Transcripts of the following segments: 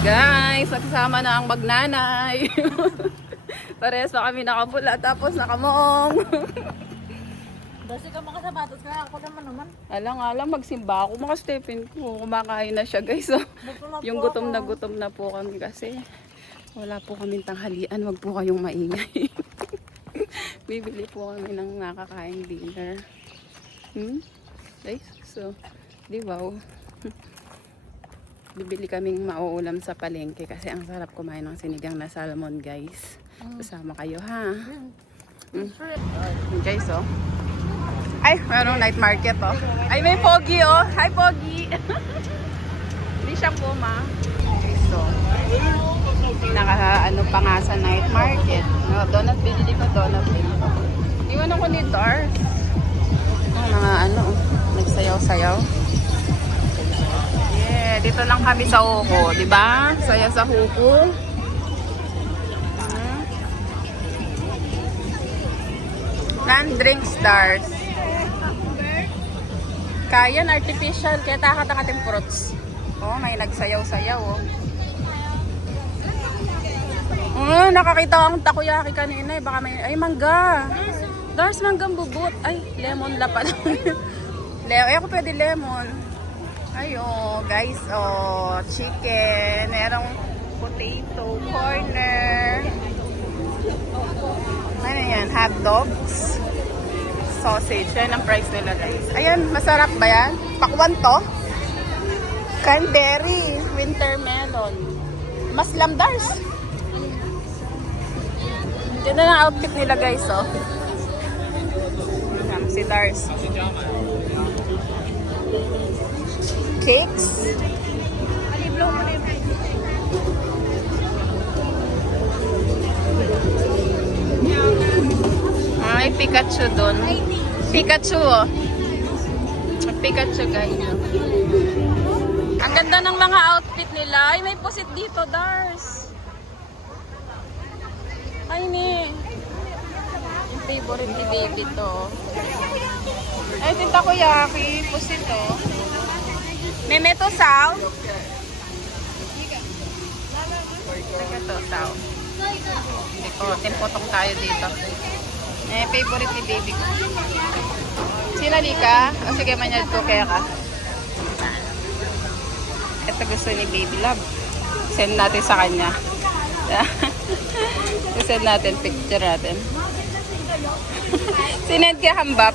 Guys, nagsasama na ang magnanay. Parehas pa kami nakapula tapos nakamong. Basta ka makasapatos ka, ako naman. Alang magsimba ako. Maka-stepin ko. Kumakain na siya guys. So, yung gutom na po kami kasi. Wala po kaming tanghalian. Wag po kayong maingay. Bibili po kami ng nakakain dinner. Guys, so, di wow. Bibili kaming mauulam sa palengke kasi ang sarap kumain ng sinigang na salmon guys. Kasama kayo ha. Guys oh. Ay, mayroong night market oh. Ay, may Pogi oh. Hi Pogi. Hindi siya puma. Guys oh. Ano pa nga sa night market. No, donut, binili ko donut dito. Iwan ako ni Dars. Mga nagsayaw-sayaw. Yeah, dito lang kami sa Huko, di ba? Saya sa Huko. Non-drinks Dars. Kayan artificial, kaya takat-takating fruits. Oh, may nagsayaw-sayaw oh. Nakakita ang takoyaki kanina eh. Baka may... Ay, mangga. Dars, manggang bubot. Ay, lemon la pala. Ay, ako pwede lemon. Ay, oh, guys. Oh, chicken. Merong potato corner. Ano yan? Hot dogs. Sausage. Yan ang price nila, guys. Ayan, masarap ba yan? Pakwan to? Cranberry. Winter melon. Maslam, Dars. Ganda ng outfit nila guys oh. Si Dars. Cakes. Ay, Pikachu doon. Pikachu oh. Pikachu guys. Ang ganda ng mga outfit nila. Ay, may pusit dito, Dars. Ay, ni. Yung favorite ni baby to. Ay, ito takoyaki. Pusit to. Meme to, Sao. Teka to, Sao. Oh, timpotong tayo dito. Eh, favorite ni baby ko. Sinali ka? O sige, manyad ko kaya ka. Ito gusto ni baby love. Send natin sa kanya. Send natin picture natin. Sinend kaya hambap.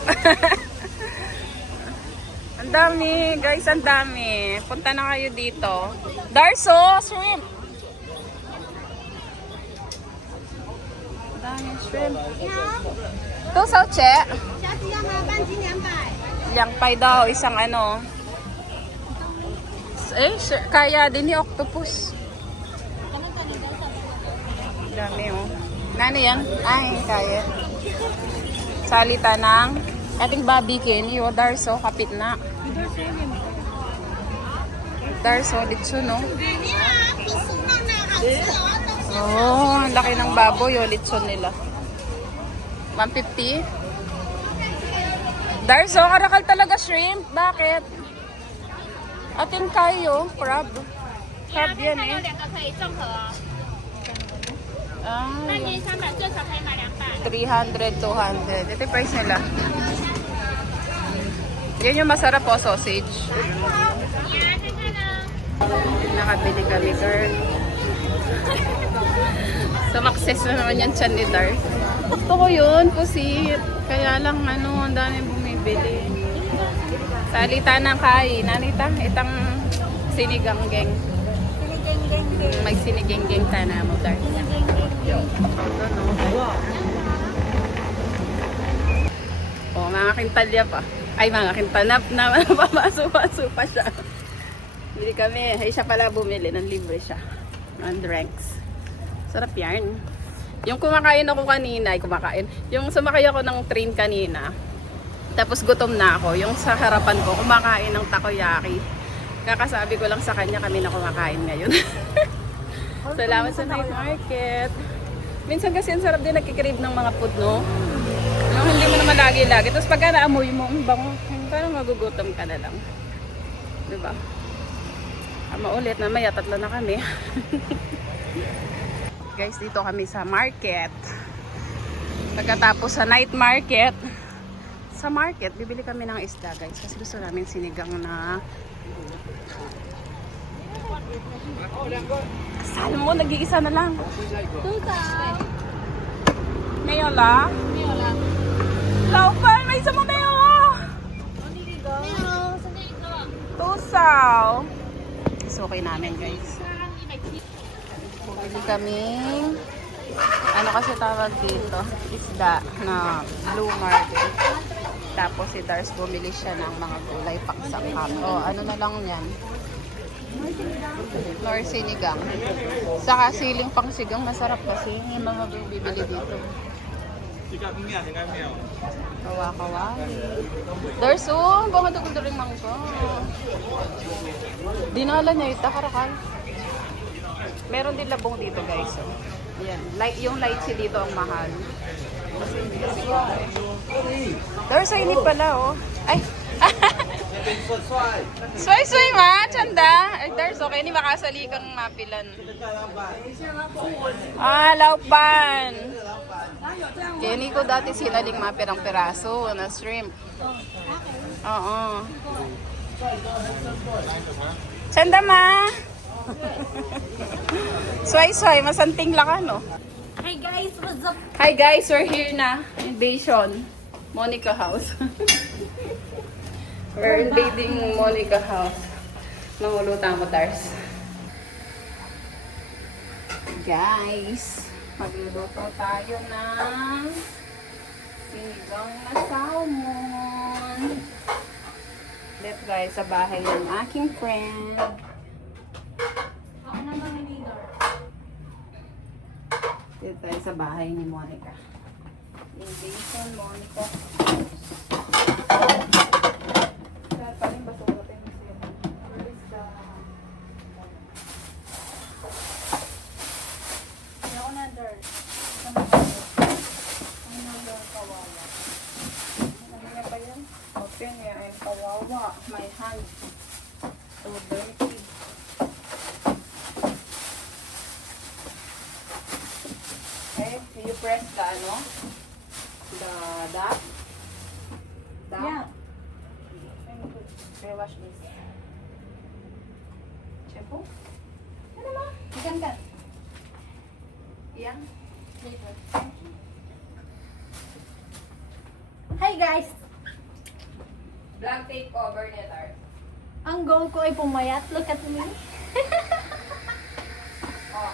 Ang dami, guys, ang dami. Punta na kayo dito. Darso, shrimp. Ang dami shrimp. Ito, sauche. Liangpay daw, isang ano. Eh, kaya din ni octopus. Dami oh. Nani yan? Ay, kaya. Salita ng ating babikin. Yo, Darso, kapit na. Darso, ditso no? Oh, laki ng baboy. Oh, litson nila. 150. Darso, karakal talaga shrimp. Bakit? Ating kayo, crab. Crab yan eh. Ah, 300, 200. Ito yung price nila. Yan yung masarap po, sausage. Nakabili kami, girl. Sumakses na naman yung chan ni Dar. Gusto ko yun, pusit. Kaya lang, ang dami bumibili. Salita ng kain. Nanita, itang sinigang-geng. May sinigang-geng sana mo, Dar. Oh, mga kintalya pa. Ay, mga kintanap na papaso-paso pa siya. Bili kami. Ay, siya pala bumili. Nang libre siya. Ng drinks. Sarap yan. Yung kumakain ako kanina, yung sumakay ako ng train kanina. Tapos gutom na ako. Yung sa harapan ko, kumakain ng takoyaki. Kakasabi ko lang sa kanya kami na kumakain ngayon. Salamat sa night market. Minsan kasi ang sarap din nagkikrave ng mga food, no? Yung hindi mo naman lagi-lagi. Tapos pagka naamoy mo, ang bango, parang magugutom ka na lang. Diba? Maulit na maya, tatlo na kami. Guys, dito kami sa market. Pagkatapos sa night market, sa market, bibili kami ng isda guys. Kasi gusto namin sinigang na salmon, nag-iisa na lang. Mayola? Laupan, may isa mo mayola! Tusaw! Isuki namin guys. Bumili kaming ano kasi tawag dito? Isda na blue marble. Tapos si Dars bumili siya ng mga gulay paksakap. O ano na lang yan? Nor sinigang. Saka siling pang sigang masarap kasi yung mga bibili dito. Kawa-kawali. Dars baka dugod rin mangko. Dinala niya yung takarakal. Meron din labong dito guys. Ayan. Yung lychee dito ang mahal. Kasi hindi kasi Dars ay hindi pala Ay! Sway ma, chanda. Ay, Dars, okay ni makasali kang mapilan. Laupan. Kini ko dati sinaling mapirang piraso na shrimp. Oo. Chanda ma. Sway, masanting lang ano. Hey guys, what's up? Hi guys, we're here na. Invasion. Monica House. We're invading Monica House. Nangulutan mo, Dars. Guys, magluluto tayo ng sinigang na salmon. Let's guys, sa bahay ng aking friend. Ako naman ni leader. Dito tayo sa bahay ni Monica. Invasion Monica. Ako na, Dars. Open niya ay kawawa. My hand. So dirty. Okay, you press the ano? The dot? Dot? Yeah. Okay, wash this. Shampoo? Ano ma? Ikan ka? Yan. Hi guys! Black tape cover niya, Tar. Ang goal ko ay pumayat. Look at me. Oh.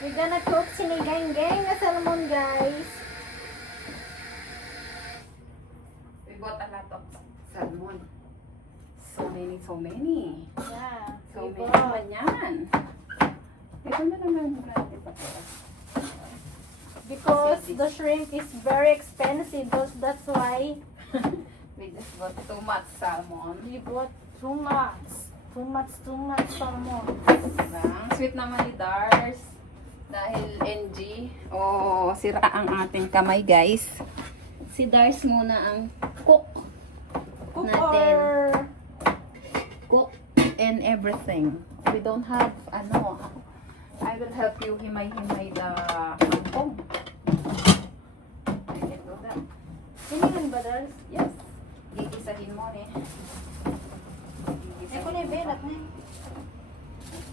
We're gonna cook sinigang-gang na salmon, guys. We bought a lot of salmon. So many. Yeah. So we many bought. naman yan. Ito na naman natin patira. Because the shrimp is very expensive. That's why We just bought too much salmon. we bought too much. Too much salmon. Diba? Sweet naman ni Dars. Dahil NG. Oh, sira ang ating kamay, guys. Si Dars muna ang cook. Cook Natin. or... Cook and everything. We don't have, I will help you himay-himay the kangkong. I can do that. Hinihan ba, Dars? Yes. Gigisahin mo eh. Eh, kung naibelat na.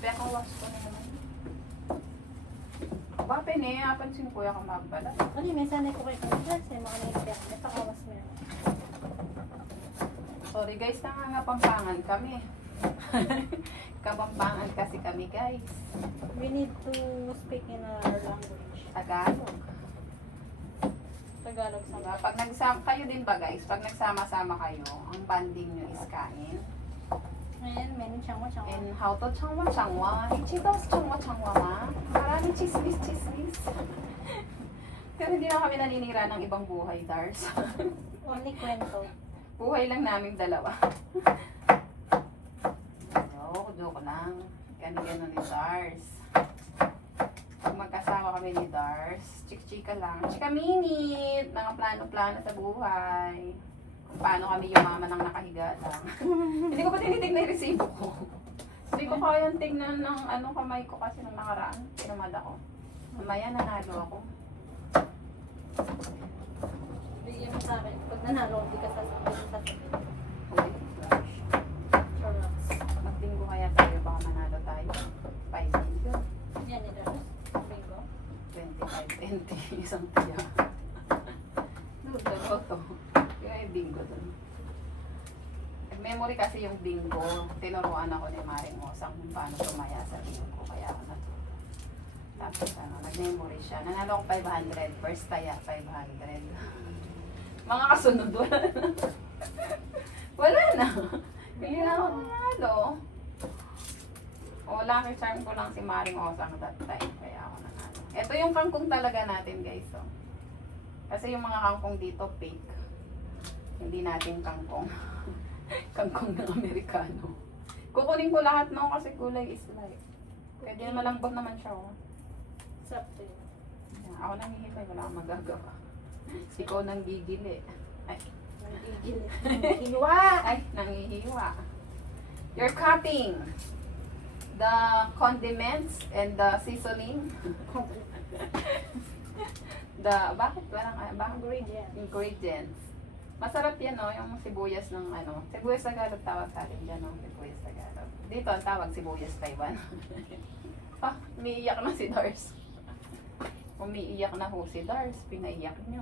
Pero wash ko na naman. Bapin eh, apansin ko yung magbalat. Ano yung minsan na ko kayo kung Dars? Yung mga naibelat. May pakawas mo yan. Sorry guys, nangangapampangan kami. Kapampangan kasi kami guys. We need to speak in our language. Tagalog. Tagalog sa Diba? Pag nagsama, kayo din ba guys? Pag nagsama-sama kayo, ang banding nyo is kain. Ayan, meron siyang mo. And how to changwa-changwa. Ichitos changwa-changwa ma. Maraming chismis. Pero hindi na kami naninira ng ibang buhay, Dars. Only kwento. Buhay lang namin dalawa. Joke lang. Ganun ni Dars. Pag magkasama kami ni Dars. Chika-chika lang. Chika minute! Mga plano-plano sa buhay. Kung paano kami yumaman ng nakahiga lang. Hindi ko pa tinitignan yung resibo ko. Hindi ko kayang tignan ng kamay ko kasi nung nakaraan. Tinamad ako. Mamaya nanalo ako. Bigyan mo sa akin. Pag nanalo, hindi ka sasabihin. Uy, gosh. Charlotte. Magbingo kaya tayo. Baka manalo tayo. 5 million. Yan, ni Dars. Bingo. 25-20. Isang tiya. Dalawa to. Yung ay bingo dun. Memory kasi yung bingo. Tinuruan ako ni Maring Osang kung paano tumaya sa bingo. Kaya ako na to. Tapos nag-memory siya. Nanalo ko 500. First taya, 500. Mga kasunod, wala na. Wala na. Hindi na ako nanalo. O, lucky charm ko lang si Maring Osang that time. Kaya ako nanalo. Ito yung kangkong talaga natin, guys. So. Kasi yung mga kangkong dito, fake. Hindi natin kangkong. Kangkong ng Amerikano. Kukunin ko lahat no kasi kulay is light. Pwede na malambot naman siya. Oh. Sapte. Yan, ako nangihintay, wala akong magagawa. Ikaw nang gigili. Ay, Nagigil. Hiwa. ay, nangihiwa. You're cutting the condiments and the seasoning. Bakit parang ingredients. Masarap yan, no? Yung sibuyas ng sibuyas Tagalog tawag sa atin dyan, no? Sibuyas Tagalog. Dito ang tawag sibuyas Taiwan. Umiiyak na si Dars. Umiiyak na ho si Dars. Pinaiyak nyo.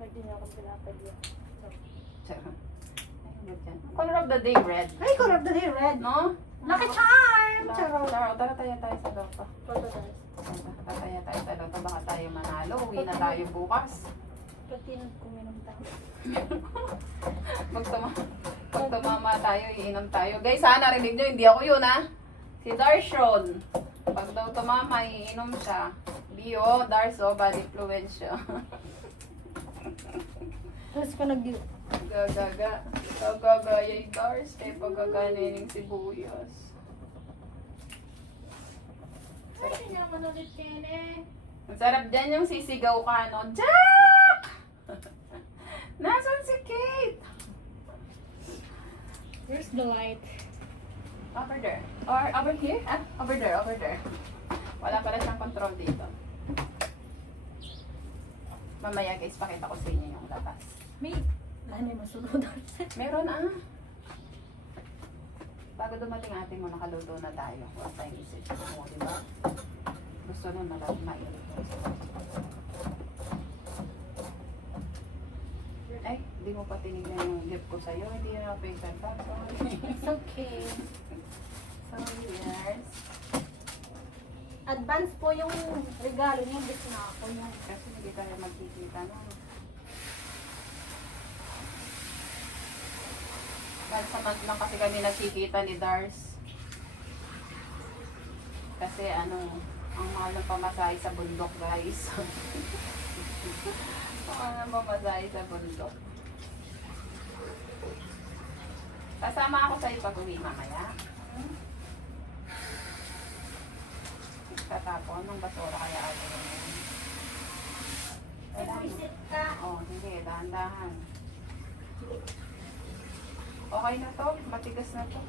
Hindi niya ako pinapagyan. Charot. Ay, good yan. Color of the day, red. Ay, color of the day, red. No? Lucky charm! Charot. Tara tayo sa loto. Photo Dars. Tataya tayo sa loto. Baka tayo manalo. Uwi na tayo bukas. Patinod kuminom tayo. Pag tumama tayo, iinom tayo. Guys, ha, narinig nyo, hindi ako yun, ha? Si Darshon. Pag daw tumama, iinom siya. Bio, Darso, bad influence siya. Tapos ko nag-view. Gagaga. Gagagayay Dars. Eh, pagkakanin ng sibuyas. Ay, hindi naman ulit kene. Ang sarap dyan yung sisigaw ka, no? Jack! Nasaan si Kate? Where's the light? Over there. Or over here? Ah, over there, over there. Wala pala siyang control dito. Mamaya guys, pakita ko sa inyo yung labas. May, ano yung masunod? Meron Bago dumating atin mo, nakaluto na tayo. Huwag tayong isip. O, diba? Gusto nun malaki mainit. Ay, hindi mo pa tinignan yung gift ko sa'yo. Hindi na paysan pa. Sorry. It's okay. Sorry, yes. Advance po yung regalo niyo. Gusto na ako niya. Kasi hindi tayo magkikita na. Dahil sa month lang kasi kami nakikita ni Dars. Kasi ang mahal ng pamasahe sa bundok, guys. Ang mahal ng pamasahe sa bundok. Kasama ako sa'yo pag uwi mamaya. Tatapon ng basura kaya ako yun. Visit ka. Oh, sige, dahan-dahan. Okay na to, matigas na to.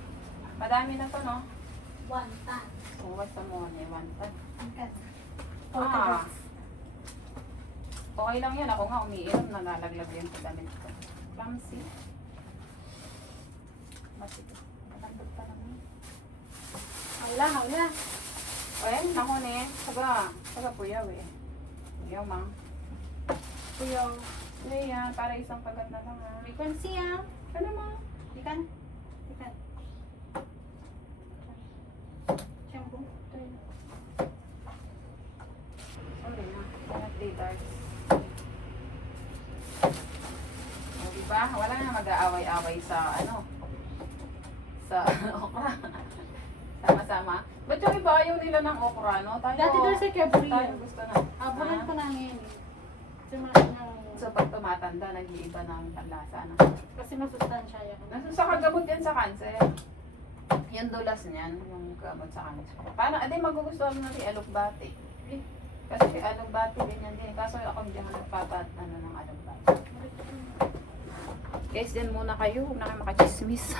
Madami na to, no? 1 tan. So, basta mo na one tan. Ah. Okay lang yan. Ako nga umiinom, nalalaglag yan sa damit ko. Clumsy. Matigas. Matandog pa naman. Hawla. Ay, ako ni. Saga puyaw eh. Puyaw, mang. Kuya. Leia, para isang pagat na lang ha. Frequency ah. Ano ma? Ikan. Shampoo. Sorry na. Not daytime. O, diba? Wala na mag-aaway-aaway sa sa okra. Sama-sama. Ba't yung iba ayaw nila ng okra, no? Tayo, Dati doon sa Capri. tayo gusto na. Abunan Ah, ko na ngayon. So, pag tumatanda, nag-iiba ng panlasa, no? Kasi masustansya yan. Sa kagamot yan sa cancer. Yung dulas niyan, yung gamot sa cancer. Parang, magugustuhan mo na si alukbate. Kasi alugbati, ganyan din. Kaso ako hindi ako nagpapat, ng alugbati. Guys, din muna kayo. Huwag na kayo makachismis.